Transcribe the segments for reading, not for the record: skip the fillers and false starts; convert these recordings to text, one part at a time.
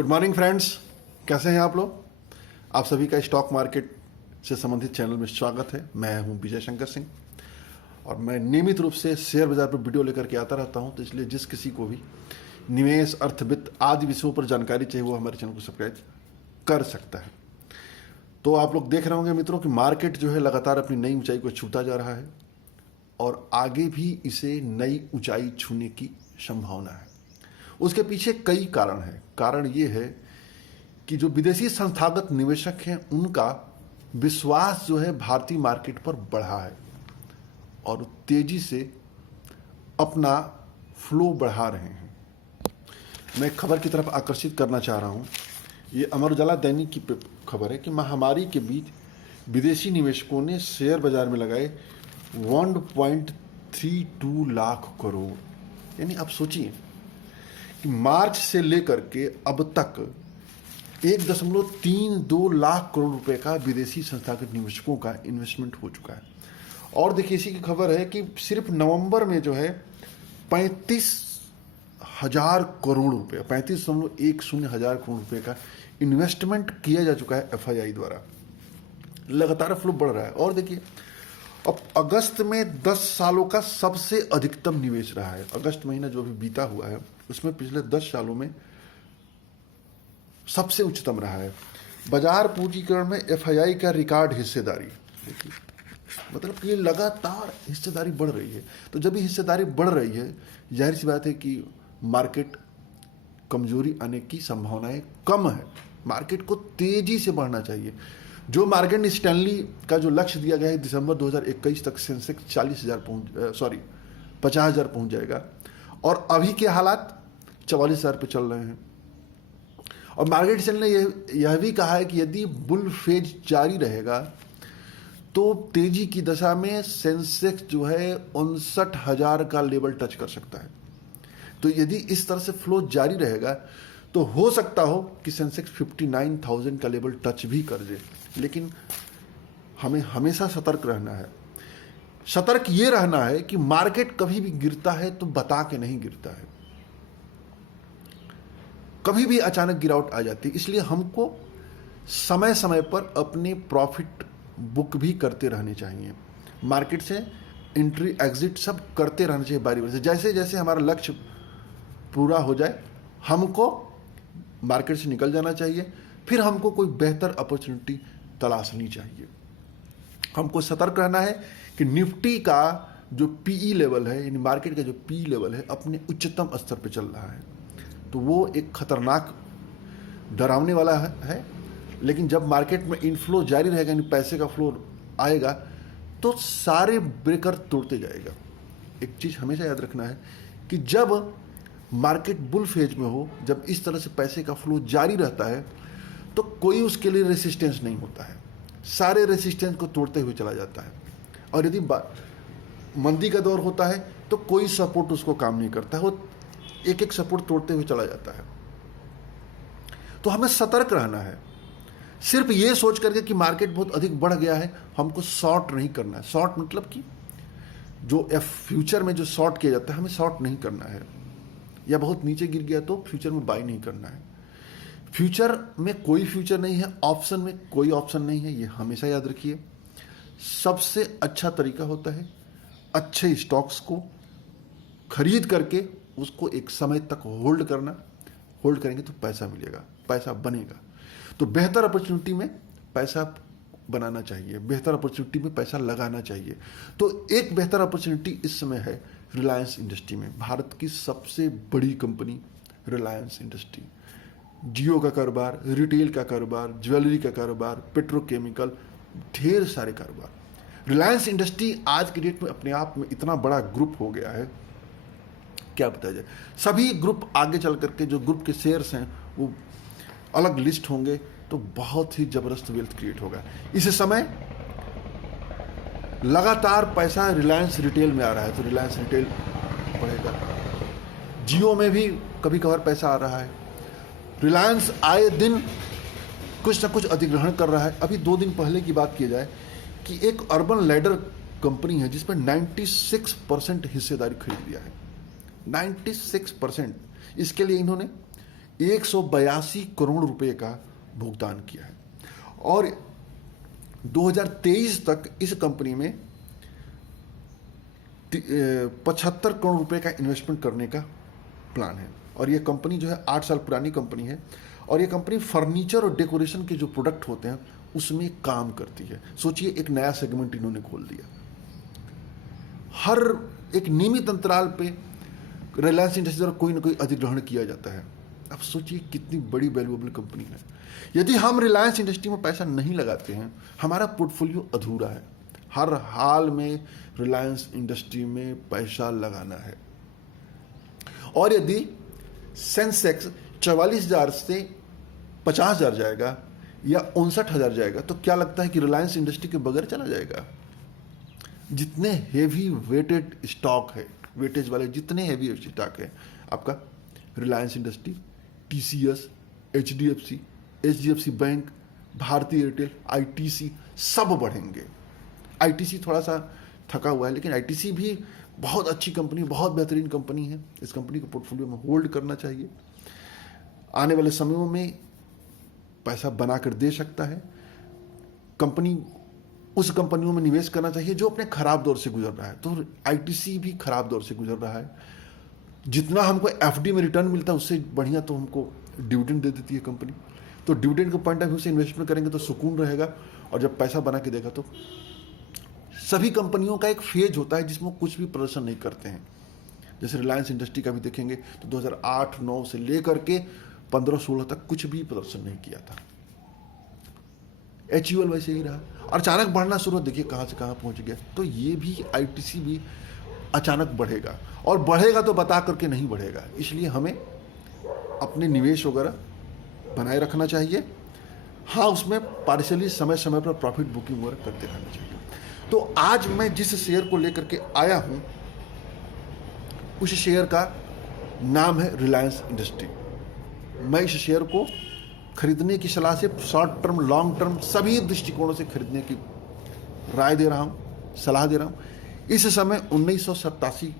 Good morning friends, कैसे हैं आप लोग। आप सभी का स्टॉक मार्केट से संबंधित चैनल में स्वागत है। मैं हूं विजय शंकर सिंह और मैं नियमित रूप से शेयर बाजार पर वीडियो लेकर के आता रहता हूं। तो इसलिए जिस किसी को भी निवेश, अर्थवित्त आदि विषयों पर जानकारी चाहिए वो हमारे चैनल को सब्सक्राइब कर सकता है। तो आप लोग देख रहे होंगे मित्रों कि मार्केट जो है लगातार अपनी नई ऊंचाई को छूता जा रहा है और आगे भी इसे नई ऊंचाई छूने की संभावना है। उसके पीछे कई कारण हैं। कारण ये है कि जो विदेशी संस्थागत निवेशक हैं उनका विश्वास जो है भारतीय मार्केट पर बढ़ा है और तेजी से अपना फ्लो बढ़ा रहे हैं। मैं खबर की तरफ आकर्षित करना चाह रहा हूं। ये अमर उजाला दैनिक की खबर है कि महामारी के बीच विदेशी निवेशकों ने शेयर बाजार में लगाए 1.32 लाख करोड़। यानी आप सोचिए कि मार्च से लेकर के अब तक 1.32 लाख करोड़ रुपए का विदेशी संस्थागत निवेशकों का इन्वेस्टमेंट हो चुका है। और देखिए इसी की खबर है कि सिर्फ नवंबर में जो है 35,000 करोड़ रुपए 35.10 हजार करोड़ रुपए का इन्वेस्टमेंट किया जा चुका है एफआईआई द्वारा। लगातार फ्लो बढ़ रहा है। और देखिए अब अगस्त में 10 सालों का सबसे अधिकतम निवेश रहा है। अगस्त महीना जो भी बीता हुआ है उसमें पिछले 10 सालों में सबसे उच्चतम रहा है। बाजार पूंजीकरण में एफआईआई का रिकॉर्ड हिस्सेदारी, देखिए मतलब कि लगातार हिस्सेदारी बढ़ रही है। तो जब भी हिस्सेदारी बढ़ रही है जाहिर सी बात है कि मार्केट कमजोरी आने की संभावनाएं कम है। मार्केट को तेजी से बढ़ना चाहिए। जो मॉर्गन स्टैनली का जो लक्ष्य दिया गया है दिसंबर 2021 तक सेंसेक्स 50,000 पहुंच जाएगा और अभी के हालात 44,000 पे चल रहे हैं। और मार्केट स्टैनली ने यह भी कहा है कि यदि बुल फेज जारी रहेगा तो तेजी की दशा में सेंसेक्स जो है 59,000 का लेवल टच कर सकता है। तो यदि इस तरह से फ्लो जारी रहेगा तो हो सकता हो कि सेंसेक्स 59,000 का लेवल टच भी कर दे। लेकिन हमें हमेशा सतर्क रहना है। सतर्क ये रहना है कि मार्केट कभी भी गिरता है तो बता के नहीं गिरता है, कभी भी अचानक गिरावट आ जाती है। इसलिए हमको समय समय पर अपने प्रॉफिट बुक भी करते रहने चाहिए। मार्केट से एंट्री एग्जिट सब करते रहना चाहिए बारी बारी से। जैसे जैसे हमारा लक्ष्य पूरा हो जाए हमको मार्केट से निकल जाना चाहिए। फिर हमको कोई बेहतर अपॉर्चुनिटी तलाशनी चाहिए। हमको सतर्क रहना है कि निफ्टी का जो पीई लेवल है, यानी मार्केट का जो पीई लेवल है अपने उच्चतम स्तर पे चल रहा है। तो वो एक खतरनाक डरावने वाला है। लेकिन जब मार्केट में इनफ्लो जारी रहेगा, यानी पैसे का फ्लो आएगा तो सारे ब्रेकर तोड़ते जाएगा। एक चीज हमेशा याद रखना है कि जब मार्केट बुल फेज में हो, जब इस तरह से पैसे का फ्लो जारी रहता है तो कोई उसके लिए रेसिस्टेंस नहीं होता है। सारे रेसिस्टेंस को तोड़ते हुए चला जाता है। और यदि मंदी का दौर होता है तो कोई सपोर्ट उसको काम नहीं करता है, वो एक एक सपोर्ट तोड़ते हुए चला जाता है। तो हमें सतर्क रहना है। सिर्फ ये सोच करके कि मार्केट बहुत अधिक बढ़ गया है हमको शॉर्ट नहीं करना है। शॉर्ट मतलब कि जो फ्यूचर में जो शॉर्ट किया जाता है हमें शॉर्ट नहीं करना है। या बहुत नीचे गिर गया तो फ्यूचर में बाई नहीं करना है। फ्यूचर में कोई फ्यूचर नहीं है, ऑप्शन में कोई ऑप्शन नहीं है, ये हमेशा याद रखिए। सबसे अच्छा तरीका होता है अच्छे स्टॉक्स को खरीद करके उसको एक समय तक होल्ड करना। होल्ड करेंगे तो पैसा मिलेगा, पैसा बनेगा। तो बेहतर अपॉर्चुनिटी में पैसा बनाना चाहिए, बेहतर अपॉर्चुनिटी में पैसा लगाना चाहिए। तो एक बेहतर अपॉर्चुनिटी इस समय है रिलायंस इंडस्ट्री में। भारत की सबसे बड़ी कंपनी रिलायंस इंडस्ट्री, जियो का कारोबार, रिटेल का कारोबार, ज्वेलरी का कारोबार, पेट्रोकेमिकल, ढेर सारे कारोबार। रिलायंस इंडस्ट्री आज की डेट में अपने आप में इतना बड़ा ग्रुप हो गया है, क्या बताया जाए। सभी ग्रुप आगे चल करके जो ग्रुप के शेयर्स हैं वो अलग लिस्ट होंगे तो बहुत ही जबरदस्त वेल्थ क्रिएट होगा। इस समय लगातार पैसा रिलायंस रिटेल में आ रहा है तो रिलायंस रिटेल बढ़ेगा। जियो में भी कभी कभार पैसा आ रहा है। रिलायंस आए दिन कुछ ना कुछ अधिग्रहण कर रहा है। अभी 2 दिन पहले की बात की जाए कि एक अर्बन लैडर कंपनी है जिसमें 96% हिस्सेदारी खरीद लिया है। 96%। इसके लिए इन्होंने 182 करोड़ रुपए का भुगतान किया है और 2023 तक इस कंपनी में 75 करोड़ रुपए का इन्वेस्टमेंट करने का प्लान है। और ये कंपनी जो है 8 साल पुरानी कंपनी है और ये कंपनी फर्नीचर और डेकोरेशन के जो प्रोडक्ट होते हैं उसमें काम करती है। सोचिए, एक नया सेगमेंट इन्होंने खोल दिया। हर एक नियमित अंतराल पे रिलायंस इंडस्ट्री द्वारा कोई ना कोई अधिग्रहण किया जाता है। अब सोचिए कितनी बड़ी वैल्यूएबल कंपनी है। यदि हम रिलायंस इंडस्ट्री में पैसा नहीं लगाते हैं, हमारा पोर्टफोलियो अधूरा है। हर हाल में रिलायंस इंडस्ट्री में पैसा लगाना है। और यदि सेंसेक्स 44,000 से 50,000 जाएगा या 59,000 जाएगा तो क्या लगता है कि रिलायंस इंडस्ट्री के बगैर चला जाएगा? जितने हेवी वेटेड स्टॉक है, वेटेज वाले जितने हेवी स्टॉक है आपका, Reliance industry, TCS, HDFC bank, भारतीय एयरटेल, आईटीसी, सब बढ़ेंगे। आईटीसी थोड़ा सा थका हुआ है, लेकिन आईटीसी भी बहुत अच्छी कंपनी, बहुत बेहतरीन कंपनी है। इस कंपनी को पोर्टफोलियो में होल्ड करना चाहिए। आने वाले समयों में पैसा बनाकर दे सकता है। कंपनी, उस कंपनियों में निवेश करना चाहिए जो अपने खराब दौर से गुजर रहा है। तो आईटीसी भी खराब दौर से गुजर रहा है। जितना हमको एफडी में रिटर्न मिलता है उससे बढ़िया तो हमको डिविडेंड दे देती है कंपनी। तो डिविडेंड के पॉइंट ऑफ व्यू से इन्वेस्टमेंट करेंगे तो सुकून रहेगा। और जब पैसा बना के देगा तो सभी कंपनियों का एक फेज होता है जिसमें कुछ भी प्रदर्शन नहीं करते हैं। जैसे रिलायंस इंडस्ट्री का भी देखेंगे तो 2008-9 से लेकर के 15-16 तक कुछ भी प्रदर्शन नहीं किया था। एचयूएल वैसे ही रहा और अचानक बढ़ना शुरू, देखिए कहाँ से कहाँ पहुँच गया। तो ये भी आईटीसी भी अचानक बढ़ेगा और बढ़ेगा तो बता करके नहीं बढ़ेगा। इसलिए हमें अपने निवेश वगैरह बनाए रखना चाहिए। हाँ, उसमें पार्शियली समय समय पर प्रॉफिट बुकिंग वगैरह करते रहना चाहिए। तो आज मैं जिस शेयर को लेकर के आया हूँ उस शेयर का नाम है रिलायंस इंडस्ट्री। मैं इस शेयर को खरीदने की सलाह से शॉर्ट टर्म, लॉन्ग टर्म सभी दृष्टिकोणों से खरीदने की राय दे रहा हूँ, सलाह दे रहा हूँ। इस समय 1987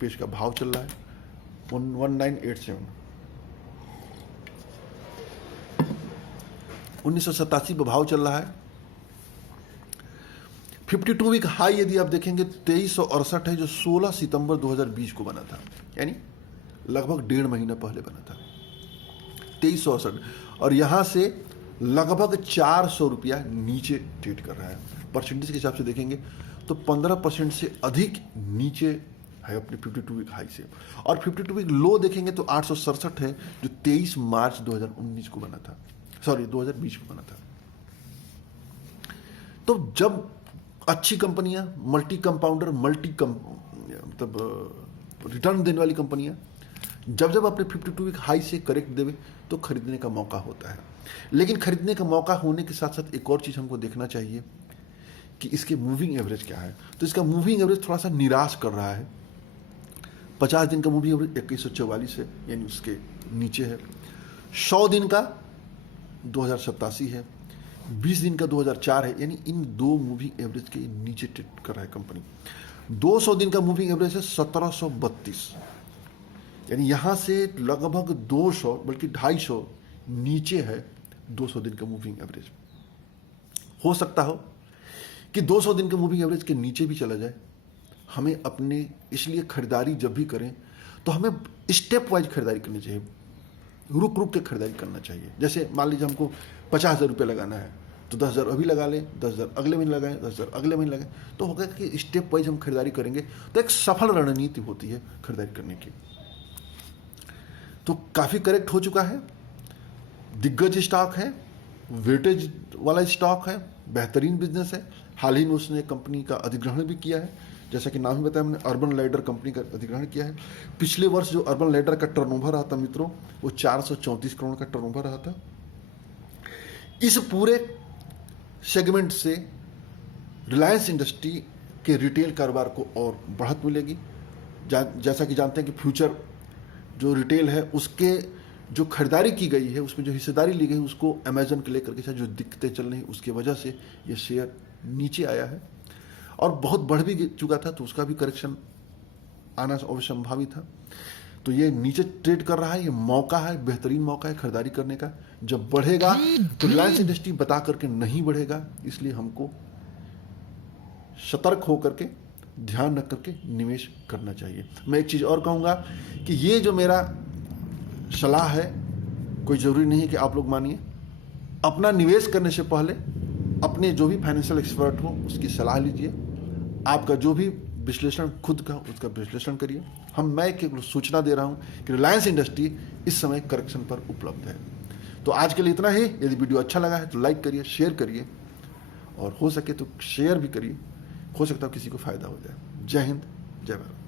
पे इसका भाव चल रहा है, 1987 1987 पे भाव चल रहा है। 52 वीक हाई यदि आप देखेंगे 2368 है, जो 16 सितंबर 2020 को बना था, यानी लगभग 1.5 महीना पहले बना था 2368। और यहाँ से लगभग 400 रुपया नीचे ट्रेड कर रहा है। परसेंटेज के हिसाब से देखेंगे तो 15% से अधिक नीचे है अपने 52 वीक हाई से। और 52 वीक लो देखेंगे तो 867 है, जो 23 मार्च 2019 को बना था, 2020 को बना था। तो जब अच्छी कंपनियां, मल्टी कंपाउंडर, मतलब रिटर्न देने वाली कंपनियां जब अपने 52 वीक हाई से करेक्ट देवे तो खरीदने का मौका होता है। लेकिन खरीदने का मौका होने के साथ साथ एक और चीज़ हमको देखना चाहिए कि इसके मूविंग एवरेज क्या है। तो इसका मूविंग एवरेज थोड़ा सा निराश कर रहा है। 50 दिन का मूविंग एवरेज 2144 है, यानी उसके नीचे है। 100 दिन का 2087 है, 20 दिन का 2004 है, यानी इन दो मूविंग एवरेज के नीचे ट्रेड कर रहा है कंपनी। 200 दिन का मूविंग एवरेज है 1732, यानी यहाँ से लगभग 200 बल्कि 250 नीचे है 200 दिन का मूविंग एवरेज। हो सकता हो कि 200 दिन के मूविंग एवरेज के नीचे भी चला जाए। हमें अपने, इसलिए खरीदारी जब भी करें तो हमें स्टेप वाइज खरीदारी करनी चाहिए, रुक रुक के खरीदारी करना चाहिए। जैसे मान लीजिए हमको 50,000 रुपये लगाना है तो 10,000 अभी लगा लें, 10,000 अगले महीने लगाएं, 10,000 अगले महीने लगाएं। तो होगा कि स्टेप वाइज हम खरीदारी करेंगे तो एक सफल रणनीति होती है खरीदारी करने की। तो काफ़ी करेक्ट हो चुका है, दिग्गज स्टॉक है, वेटेज वाला स्टॉक है, बेहतरीन बिजनेस है। हाल ही में उसने कंपनी का अधिग्रहण भी किया है, जैसा कि नाम ही बताया मैंने, अर्बन लैडर कंपनी का अधिग्रहण किया है। पिछले वर्ष जो अर्बन लैडर का टर्नओवर रहा था मित्रों, वो 434 करोड़ का टर्नओवर रहा था। इस पूरे सेगमेंट से रिलायंस इंडस्ट्री के रिटेल कारोबार को और बढ़त मिलेगी। जैसा कि जानते हैं कि फ्यूचर जो रिटेल है उसके जो खरीदारी की गई है, उसमें जो हिस्सेदारी ली गई उसको अमेजन के लेकर के साथ जो दिक्कतें चल रही हैं उसकी वजह से ये शेयर नीचे आया है और बहुत बढ़ भी चुका था, तो उसका भी करेक्शन आना अवश्य संभावित था। तो ये नीचे ट्रेड कर रहा है, ये मौका है, बेहतरीन मौका है खरीदारी करने का। जब बढ़ेगा तो रिलायंस इंडस्ट्री बता करके नहीं बढ़ेगा, इसलिए हमको सतर्क होकर के ध्यान रख करके निवेश करना चाहिए। मैं एक चीज़ और कहूँगा कि ये जो मेरा सलाह है, कोई ज़रूरी नहीं है कि आप लोग मानिए। अपना निवेश करने से पहले अपने जो भी फाइनेंशियल एक्सपर्ट हो उसकी सलाह लीजिए। आपका जो भी विश्लेषण खुद का, उसका विश्लेषण करिए। मैं एक सूचना दे रहा हूँ कि रिलायंस इंडस्ट्री इस समय करेक्शन पर उपलब्ध है। तो आज के लिए इतना ही। यदि वीडियो अच्छा लगा है तो लाइक करिए, शेयर करिए, और हो सके तो शेयर भी करिए, हो सकता है किसी को फायदा हो जाए। जय हिंद, जय भारत।